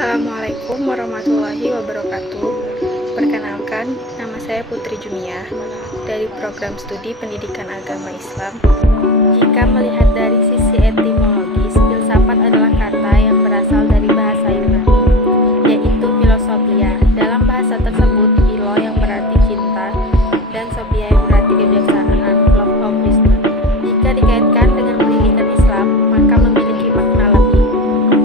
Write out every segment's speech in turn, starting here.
Assalamualaikum warahmatullahi wabarakatuh. Perkenalkan, nama saya Putri Jumiah dari program studi Pendidikan Agama Islam. Jika melihat dari sisi etimologis, filsafat adalah kata yang berasal dari bahasa Yunani, yaitu filosofia. Dalam bahasa tersebut, philo yang berarti cinta dan sophia yang berarti kebijaksanaan, love of wisdom. Jika dikaitkan dengan pendidikan Islam, maka memiliki makna lebih.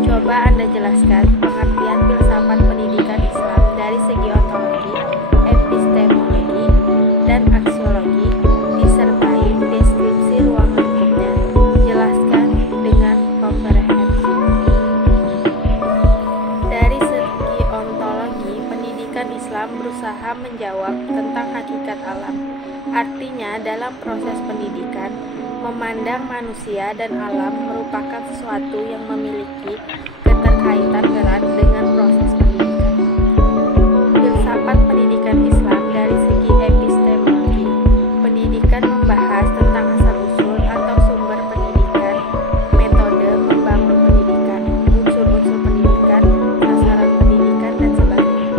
Coba Anda jelaskan pengertian filsafat pendidikan Islam dari segi ontologi, epistemologi, dan aksiologi, disertai deskripsi ruang lingkupnya. Jelaskan dengan komprehensif. Dari segi ontologi, pendidikan Islam berusaha menjawab tentang hakikat alam. Artinya, dalam proses pendidikan, memandang manusia dan alam merupakan sesuatu yang memiliki keterkaitan erat dengan proses pendidikan. Filsafat pendidikan Islam dari segi epistemologi, pendidikan membahas tentang asal-usul atau sumber pendidikan, metode membangun pendidikan, unsur-unsur pendidikan, sasaran pendidikan, dan sebagainya.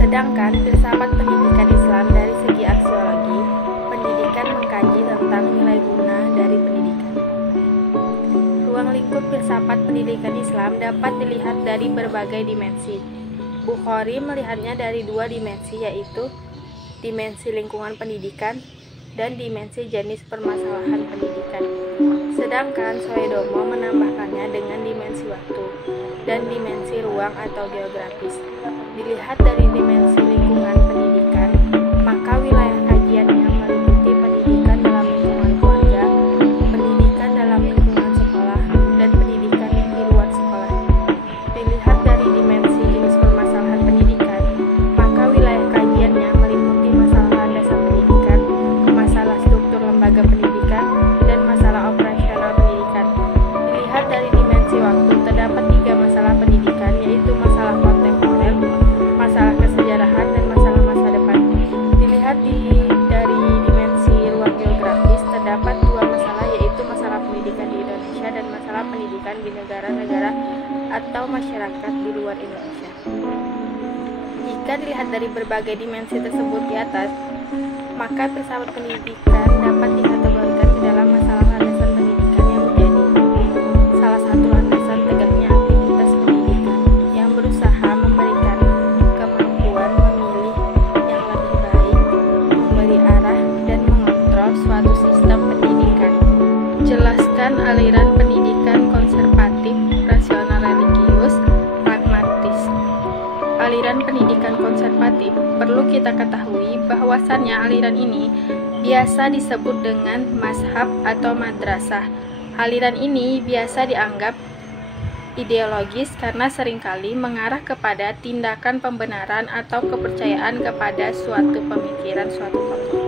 Sedangkan filsafat pendidikan Islam dari segi aksiologi, pendidikan mengkaji tentang nilai guna dari pendidikan. Ruang lingkup filsafat pendidikan Islam dapat dilihat dari berbagai dimensi. Bukhari melihatnya dari dua dimensi, yaitu dimensi lingkungan pendidikan dan dimensi jenis permasalahan pendidikan. Sedangkan Soedomo menambahkannya dengan dimensi waktu dan dimensi ruang atau geografis. Dilihat dari dimensi lingkungan pendidikan, maka wilayah kajiannya meliputi pendidikan dalam lingkungan keluarga, pendidikan dalam lingkungan sekolah, dan pendidikan di luar sekolah. Dilihat dari dimensi jenis permasalahan pendidikan, maka wilayah kajiannya meliputi masalah landasan pendidikan, masalah struktur lembaga pendidikan, dan masalah operasional pendidikan. Dilihat dari dimensi waktu, terdapat tiga masalah pendidikan, yaitu masalah kontemporer, masalah kesejarahan, dan masalah masa depan. Dilihat dari dimensi ruang geografis, terdapat dua masalah, yaitu masalah pendidikan di Indonesia dan masalah pendidikan di negara-negara atau masyarakat di luar Indonesia. Jika dilihat dari berbagai dimensi tersebut di atas, maka filsafat pendidikan dapat dikategorikan ke dalam masalah landasan pendidikan yang menjadi salah satu landasan tegaknya aktivitas pendidikan yang berusaha memberikan kemampuan memilih yang lebih baik, memberi arah, dan mengontrol suatu sistem pendidikan. Jelaskan aliran pendidikan konservatif, rasional, religius, pragmatis. Aliran pendidikan konservatif, perlu kita ketahui bahwasannya aliran ini biasa disebut dengan mazhab atau madrasah. Aliran ini biasa dianggap ideologis karena seringkali mengarah kepada tindakan pembenaran atau kepercayaan kepada suatu pemikiran suatu tokoh.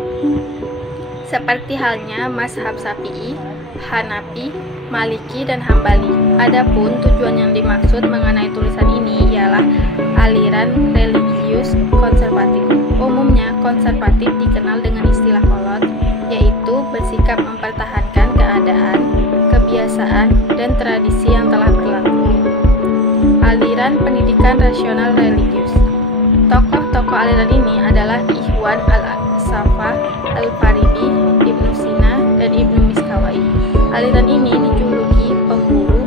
Seperti halnya mazhab Syafi'i, Hanafi, Maliki, dan Hambali. Adapun tujuan yang dimaksud mengenai tulisan ini ialah aliran religius konservatif. Umumnya konservatif dikenal dengan istilah kolot, yaitu bersikap mempertahankan keadaan, kebiasaan, dan tradisi yang telah berlaku. Aliran pendidikan rasional religius. Tokoh-tokoh aliran ini adalah Ikhwan al-Safa, Al-Faridi, Ibnu Sina, dan Ibnu Miskawai. Aliran ini dijuluki pemburu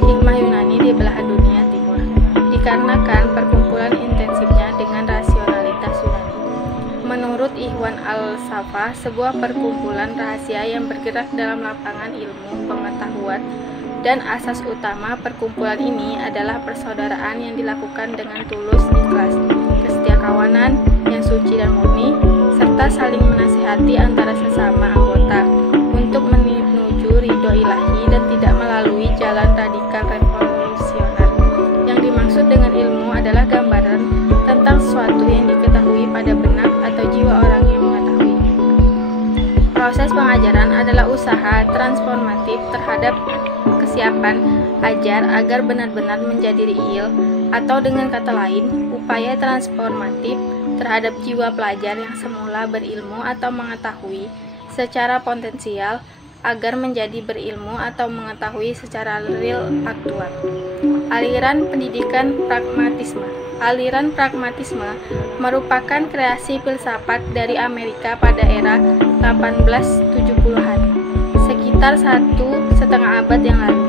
hikmah Yunani di belahan dunia timur, dikarenakan perkumpulan intensifnya dengan rasionalitas Yunani. Menurut Ikhwan al-Safa, sebuah perkumpulan rahasia yang bergerak dalam lapangan ilmu pengetahuan, dan asas utama perkumpulan ini adalah persaudaraan yang dilakukan dengan tulus ikhlas, kesetiakawanan yang suci dan murni, serta saling menasihati antara sesama anggota untuk menuju ridho ilahi dan tidak melalui jalan radikal revolusioner. Yang dimaksud dengan ilmu adalah gambaran tentang sesuatu yang diketahui pada benak atau jiwa orang yang mengetahui. Proses pengajaran adalah usaha transformatif terhadap kesiapan ajar agar benar-benar menjadi real, atau dengan kata lain, upaya transformatif terhadap jiwa pelajar yang semula berilmu atau mengetahui secara potensial agar menjadi berilmu atau mengetahui secara real faktual. Aliran pendidikan pragmatisme. Aliran pragmatisme merupakan kreasi filsafat dari Amerika pada era 1870-an, sekitar 1,5 abad yang lalu.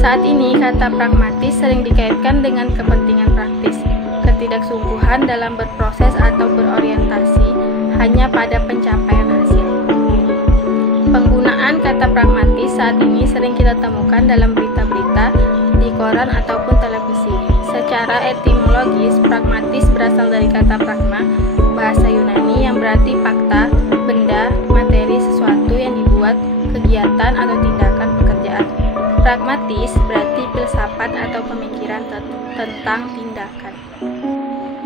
Saat ini, kata pragmatis sering dikaitkan dengan kepentingan praktis, ketidaksungguhan dalam berproses atau berorientasi hanya pada pencapaian hasil. Penggunaan kata pragmatis saat ini sering kita temukan dalam berita-berita, di koran ataupun televisi. Secara etimologis, pragmatis berasal dari kata pragma, bahasa Yunani yang berarti fakta, benda, materi sesuatu yang dibuat, kegiatan atau tindakan pekerjaan. Pragmatis berarti filsafat atau pemikiran tentang tindakan.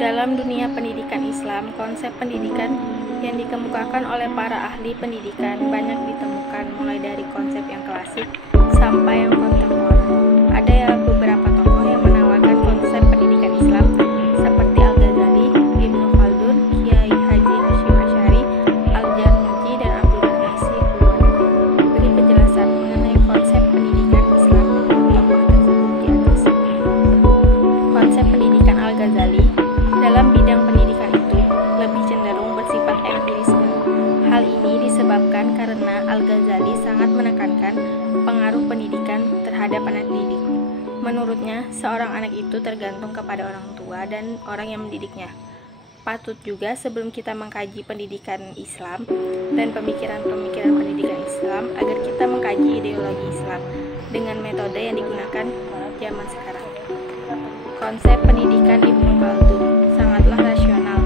Dalam dunia pendidikan Islam, konsep pendidikan yang dikemukakan oleh para ahli pendidikan banyak ditemukan, mulai dari konsep yang klasik sampai yang kontemporer. Ada beberapa tokoh yang menawarkan konsep pendidikan Islam seperti Al-Ghazali, Ibnu Khaldun, Kiai Haji Hasyim Asy'ari, Al-Jarnuji, dan Abdullah Nasir. Beri penjelasan mengenai konsep pendidikan Islam untuk tokoh tersebut di atas. Konsep pendidikan Al-Ghazali dalam bidang pendidikan itu lebih cenderung bersifat empirisme. Hal ini disebabkan karena Al-Ghazali sangat menekankan pengaruh pendidikan terhadap anak didik. Menurutnya, seorang anak itu tergantung kepada orang tua dan orang yang mendidiknya. Patut juga sebelum kita mengkaji pendidikan Islam dan pemikiran-pemikiran pendidikan Islam agar kita mengkaji ideologi Islam dengan metode yang digunakan zaman sekarang. Konsep pendidikan Ibnu Khaldun sangatlah rasional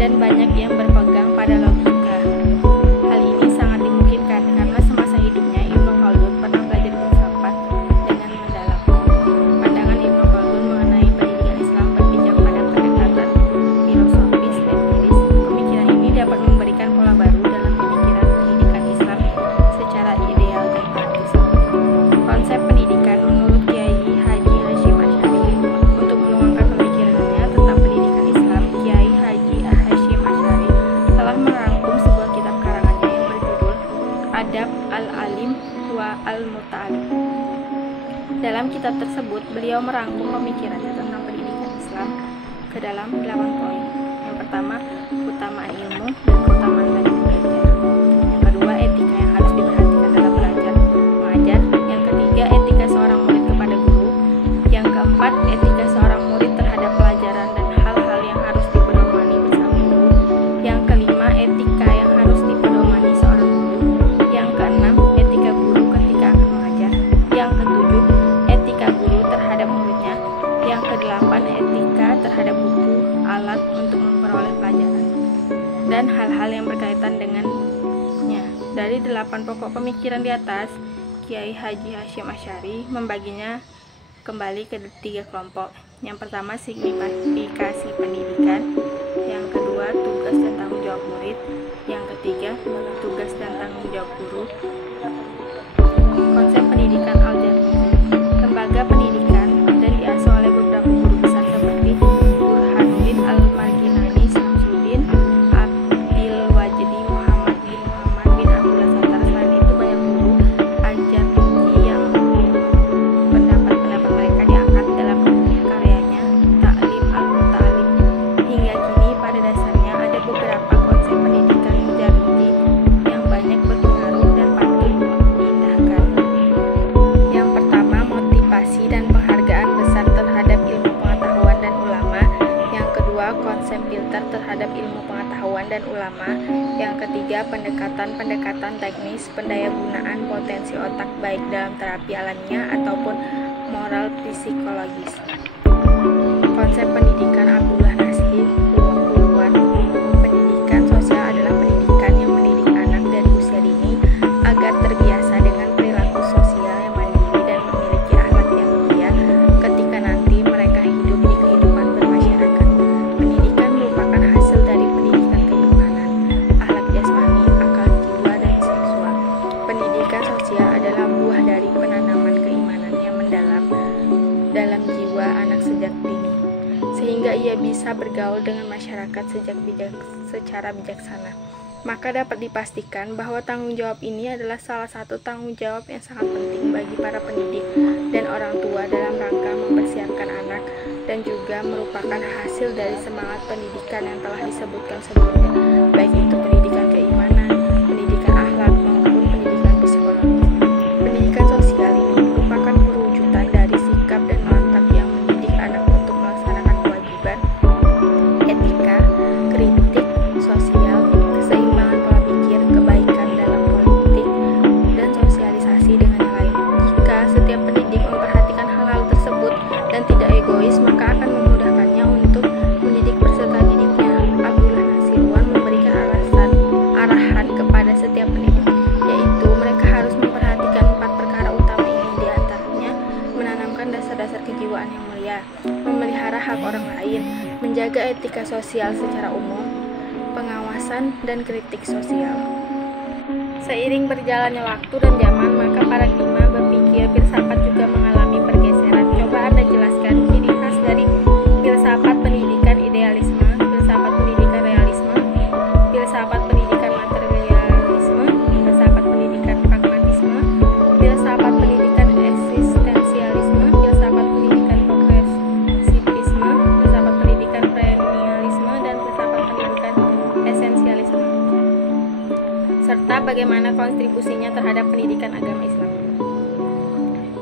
dan banyak yang berpegang pada logika. Hal ini sangat dimungkinkan karena semasa hidupnya Ibnu Khaldun pernah belajar filsafat dengan mendalam. Pandangan Ibnu Khaldun mengenai pendidikan Islam berpijak pada pendekatan filosofis empiris. Pemikiran ini dapat memberikan pola baru dalam pemikiran pendidikan Islam secara ideal dan praktis. Konsep pendidikan menurut Kiai Haji Hasyim Asy'ari. Untuk menuangkan pemikirannya tentang pendidikan Islam, Kiai Haji Hasyim Asy'ari telah merangkum sebuah kitab karangannya yang berjudul Adab Al-Alim wa Al-Muta'alim. Dalam kitab tersebut, beliau merangkum pemikirannya tentang pendidikan Islam ke dalam 8 poin. Yang pertama, keutamaan ilmu dan keutamaan belajar. Yang kedua, etika yang harus diperhatikan dalam belajar mengajar. Yang ketiga, etika seorang murid kepada guru. Yang keempat, etika seorang murid terhadap pelajaran dan hal-hal yang harus dipedomani bersama guru. Yang kelima, etika yang harus dipedomani seorang guru. Yang keenam, etika guru ketika akan mengajar. Yang ketujuh, etika guru terhadap muridnya. Yang kedelapan, etika terhadap buku, alat untuk memperoleh pelajaran, dan hal-hal yang berkaitan dengannya. Dari 8 pokok pemikiran di atas, Kiai Haji Hasyim Asy'ari membaginya kembali ke 3 kelompok. Yang pertama, signifikasi pendidikan. Yang kedua, tugas dan tanggung jawab murid. Yang ketiga, tugas dan tanggung jawab guru. Konsep pendidikan Al-Jarnuji. Lembaga pendidikan dan diasuh oleh beberapa guru besar seperti Burhanuddin Al-Marginani, Samsuddin, Abdil Wajdi, Muhammad bin Abdullah Sattar. Selain itu, banyak guru Al-Jarnuji yang pendapat-pendapat mereka diangkat dalam karyanya Ta'lim Al-Muta'alim. Hingga kini, pada dasarnya ada beberapa konsep pendidikan Jarnuji yang banyak berpengaruh dan patut diindahkan. Yang pertama, motivasi dan penghargaan besar terhadap ilmu pengetahuan dan ulama. Yang kedua, konsep filter terhadap ilmu pengetahuan dan ulama. Yang ketiga, pendekatan teknis, pendayagunaan potensi otak baik dalam terapi alamiah ataupun moral psikologis. Konsep pendidikan Abdullah Nasir Ulwan. Pendidikan sosial adalah pendidikan yang mendidik anak dari usia dini agar terbiasa dengan perilaku sosial yang mandiri dan memiliki akhlak yang mulia ketika nanti mereka hidup di kehidupan bermasyarakat. Pendidikan merupakan hasil dari pendidikan keimanan, akhlak jasmani, akal jiwa, dan seksual. Pendidikan sosial adalah buah dari penanaman keimanan yang mendalam dalam jiwa anak sejak dini, sehingga ia bisa bergaul dengan masyarakat secara bijaksana. maka dapat dipastikan bahwa tanggung jawab ini adalah salah satu tanggung jawab yang sangat penting bagi para pendidik dan orang tua dalam rangka mempersiapkan anak, dan juga merupakan hasil dari semangat pendidikan yang telah disebutkan sebelumnya, baik itu pendidikan keimanan, pendidikan akhlak, maupun pendidikan psikologis. Pendidikan sosial ini merupakan perwujudan dari sikap dan watak yang mendidik anak untuk melaksanakan kewajiban, etika, kritik, sosial, keseimbangan pola pikir, kebaikan dalam politik, dan sosialisasi dengan yang lain. Jika setiap pendidik memperhatikan hal-hal tersebut dan tidak egois, maka akan memudahkannya untuk mendidik peserta didiknya. Abdullah Nasiruan memberikan arahan kepada setiap pendidik, yaitu mereka harus memperhatikan 4 perkara utama ini, diantaranya menanamkan dasar-dasar kejiwaan yang mulia, memelihara hak orang lain, menjaga etika sosial secara umum, pengawasan, dan kritik sosial. Seiring berjalannya waktu dan zaman, maka paradigma berpikir filsafat juga mengalami pergeseran. Coba Anda jelaskan ciri khas dari filsafat pendidikan idealisme, filsafat pendidikan realisme, filsafat pendidikan materialisme, filsafat pendidikan pragmatisme, filsafat pendidikan eksistensialisme, filsafat pendidikan progresivisme, filsafat pendidikan perennialisme, dan filsafat pendidikan esensialisme, serta bagaimana kontribusinya terhadap pendidikan agama Islam.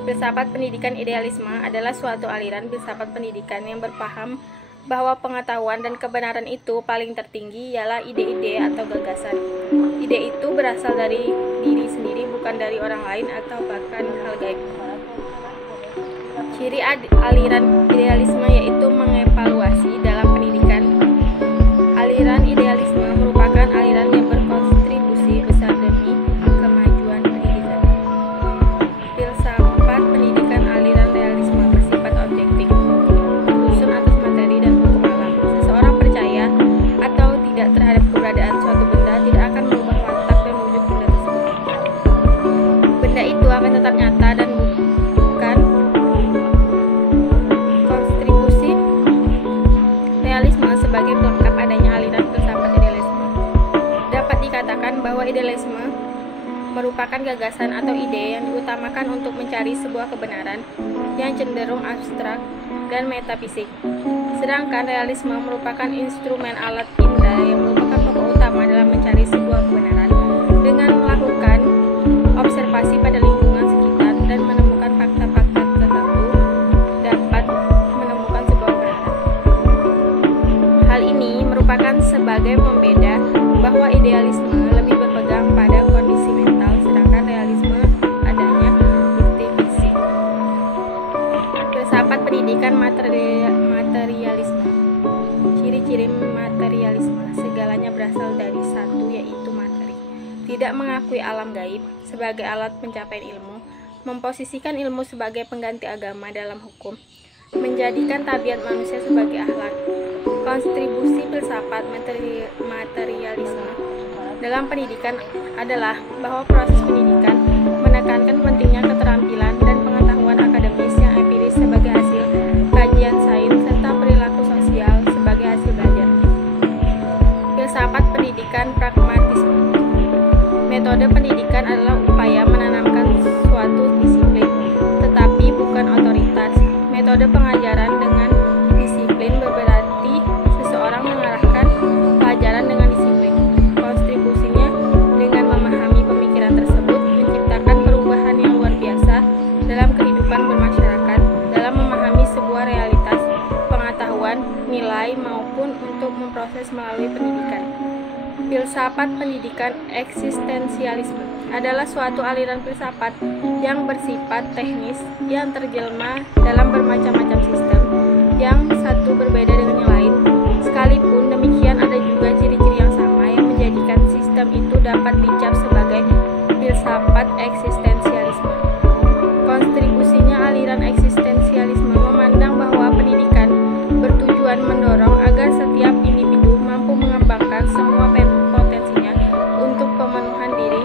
Filsafat pendidikan idealisme adalah suatu aliran filsafat pendidikan yang berpaham bahwa pengetahuan dan kebenaran itu paling tertinggi ialah ide-ide atau gagasan. Ide itu berasal dari diri sendiri, bukan dari orang lain atau bahkan hal gaib. Ciri aliran idealisme yaitu mengevaluasi dalam pendidikan. Aliran idealisme merupakan aliran yang berkontribusi besar demi kemajuan pendidikan. Filsafat pendidikan aliran realisme bersifat objektif, bersusun atas materi dan hukum alam. Seseorang percaya atau tidak terhadap keberadaan suatu benda tidak akan mengubah watak dan wujud benda tersebut. Benda itu akan tetap nyata dan bukan kontribusi realisme sebagai pelengkap adanya aliran filsafat idealisme. Dapat dikatakan bahwa idealisme merupakan gagasan atau ide yang diutamakan untuk mencari sebuah kebenaran yang cenderung abstrak dan metafisik. Sedangkan realisme merupakan instrumen alat indera yang merupakan pokok utama dalam mencari sebuah kebenaran dengan melakukan observasi pada lingkungan sekitar dan menemukan fakta-fakta tertentu dapat menemukan sebuah kebenaran. Hal ini merupakan sebagai pembeda bahwa idealisme lebih berpegang pada kondisi mental, sedangkan realisme adanya bukti fisik. Filsafat pendidikan materialisme. Ciri-ciri materialisme: segalanya berasal dari satu, yaitu materi. Tidak mengakui alam gaib sebagai alat pencapaian ilmu, memposisikan ilmu sebagai pengganti agama dalam hukum, menjadikan tabiat manusia sebagai akhlak. Kontribusi filsafat materialisme dalam pendidikan adalah bahwa proses pendidikan menekankan pentingnya keterampilan dan pengetahuan akademis yang empiris sebagai hasil kajian sains serta perilaku sosial sebagai hasil belajar. Filsafat pendidikan pragmatisme. Metode pendidikan adalah upaya menanamkan suatu disiplin, tetapi bukan otoritas. Metode pengajaran dengan disiplin berarti seseorang mengarahkan pelajaran dengan disiplin. Kontribusinya dengan memahami pemikiran tersebut menciptakan perubahan yang luar biasa dalam kehidupan bermasyarakat, dalam memahami sebuah realitas, pengetahuan, nilai, maupun untuk memproses melalui pendidikan. Filsafat pendidikan eksistensialisme adalah suatu aliran filsafat yang bersifat teknis yang terjelma dalam bermacam-macam sistem yang satu berbeda dengan yang lain. Sekalipun demikian, ada juga ciri-ciri yang sama yang menjadikan sistem itu dapat dicap sebagai filsafat eksistensialisme. Kontribusinya aliran eksistensialisme memandang bahwa pendidikan bertujuan mendorong agar setiap individu mampu mengembangkan semua potensinya untuk pemenuhan diri.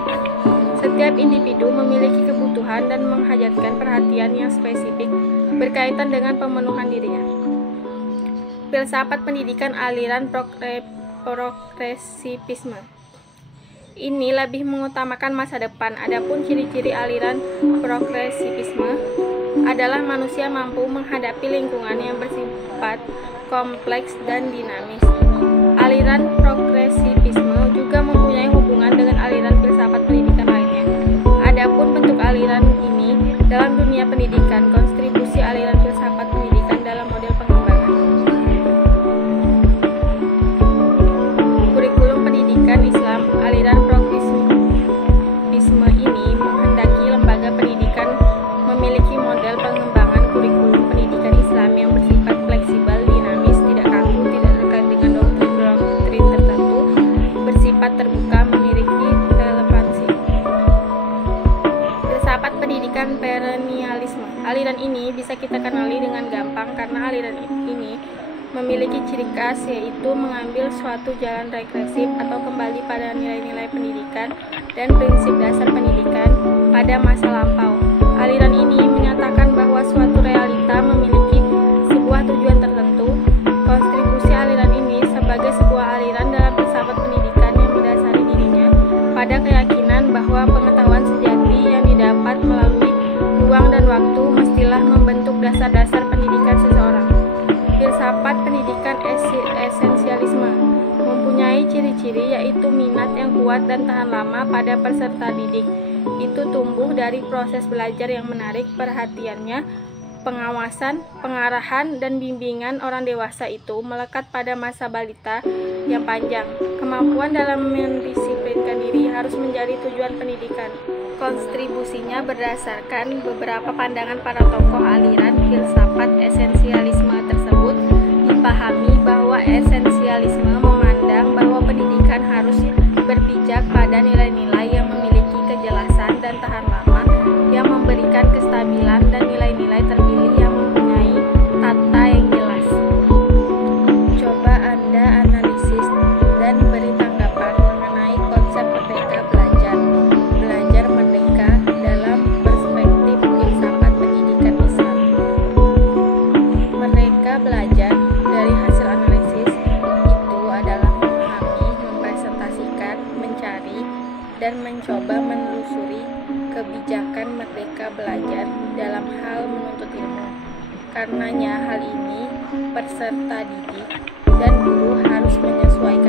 Setiap individu memiliki kebutuhan dan menghajatkan perhatian yang spesifik berkaitan dengan pemenuhan dirinya. Filsafat pendidikan aliran progresivisme. ini lebih mengutamakan masa depan. Adapun ciri-ciri aliran progresivisme adalah manusia mampu menghadapi lingkungan yang bersifat kompleks dan dinamis. Aliran progresivisme juga mempunyai hubungan dengan aliran filsafat pendidikan lainnya. Adapun bentuk aliran ini dalam dunia pendidikan, kontribusi aliran filsafat pendidikan dalam model pengembangan. Kurikulum pendidikan Islam, aliran progresivisme ini menghendaki lembaga pendidikan memiliki model pengembangan kurikulum pendidikan Islam yang bersifat fleksibel, dinamis, tidak kaku, tidak terkait dengan doktrin tertentu, bersifat terbuka, memiliki relevansi. Filsafat pendidikan perennialisme. Aliran ini bisa kita kenali dengan gampang karena aliran ini memiliki ciri khas, yaitu mengambil suatu jalan regresif atau kembali pada nilai-nilai pendidikan dan prinsip dasar pendidikan pada masa lampau. Aliran ini menyatakan bahwa suatu realita memiliki sebuah tujuan tertentu. Kontribusi aliran ini sebagai sebuah aliran dalam filsafat pendidikan yang mendasari dirinya pada keyakinan bahwa pengetahuan sejati yang didapat melalui ruang dan waktu mestilah membentuk dasar-dasar pendidikan seseorang. Filsafat pendidikan esensialisme mempunyai ciri-ciri, yaitu minat yang kuat dan tahan lama pada peserta didik. Itu tumbuh dari proses belajar yang menarik perhatiannya. Pengawasan, pengarahan, dan bimbingan orang dewasa itu melekat pada masa balita yang panjang. Kemampuan dalam mendisiplinkan diri harus menjadi tujuan pendidikan. Kontribusinya berdasarkan beberapa pandangan para tokoh aliran filsafat esensialisme tersebut. Dipahami bahwa esensialisme memandang bahwa pendidikan harus berpijak pada nilai-nilai yang memiliki kejelasan dan tahan lama, yang memberikan kestabilan, dan nilai-nilai terpilih yang mempunyai tata yang jelas. Coba Anda analisis dan beri tanggapan mengenai konsep merdeka belajar. Belajar merdeka dalam perspektif filsafat pendidikan Islam. Merdeka belajar dari hasil analisis itu adalah memahami, mempresentasikan, mencari, dan mencoba menelusuri kebijakan merdeka belajar dalam hal menuntut ilmu. Karenanya hal ini peserta didik dan guru harus menyesuaikan